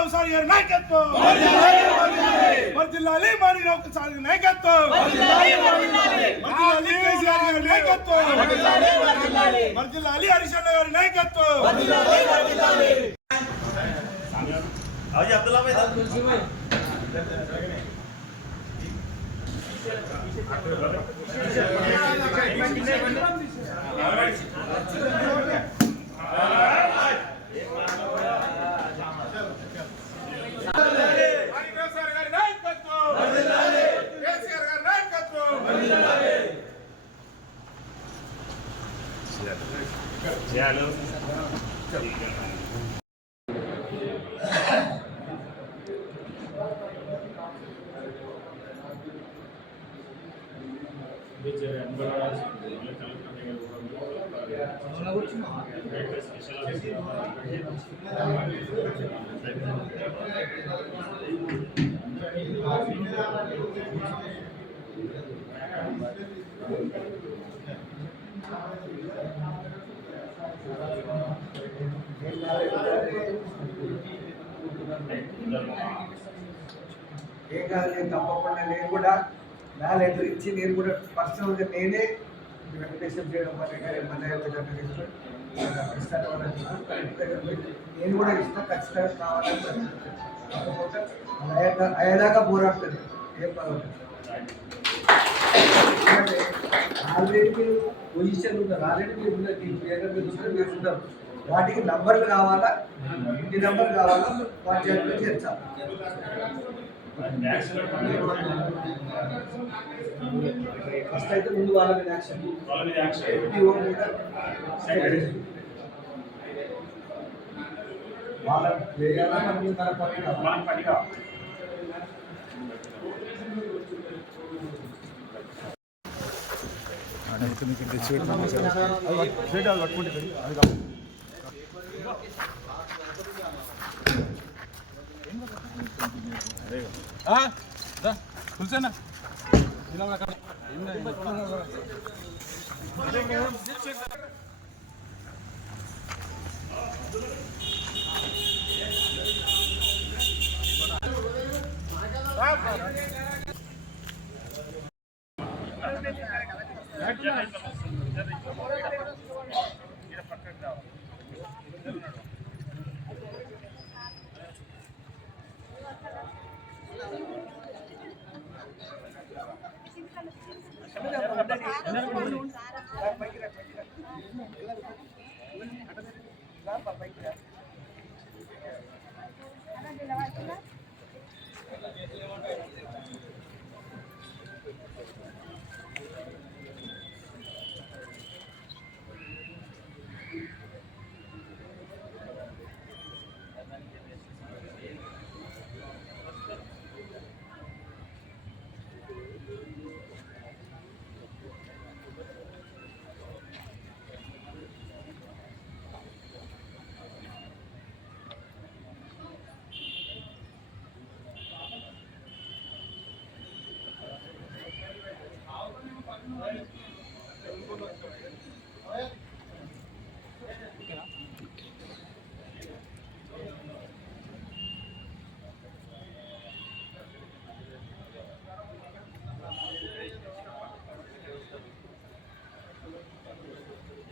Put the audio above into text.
Manikrao sir గారి నాయకత్వం వర్ధిల్లాలి మాణిక్రావు సార్ గారి నాయకత్వం వర్ధిల్లాలి కేసీఆర్ గారి నాయకత్వం వర్ధిల్లాలి హరిశన్న గారి నాయకత్వం అవి అబ్దుల్లా భాయ్ మాణిక్రావు విషయాలు Thank you. ఏం కాదు నేను తప్పకుండా నేను కూడా నా లెటర్ ఇచ్చి నేను కూడా పర్సనల్గా నేనే వెంకటేశ్వర చేయడం పని గారి నేను కూడా ఇస్తా ఖచ్చితంగా కావాలని అయ్యేదాకా పోరాడుతుంది. ఏం పర్వాలేదు. ఆల్రెడీ మీరు పొజిషన్ ఉన్నారు ఆల్రెడీ మీరు ఉన్నారు మీరు ఉన్నారు, మీరు ఉన్నారు వాటికి నంబర్లు కావాలా? ఇంటి నంబర్ కావాలా? వాటి చేతిలో చేర్చాలి. ఫస్ట్ అయితే ముందు వాళ్ళ మీద యాక్షన్. వాళ్ళ వేయాలా మనం తన పని కావాలి. పైకి రా, పైకి రా. రా, పైకి ಎಲ್ಲರೂ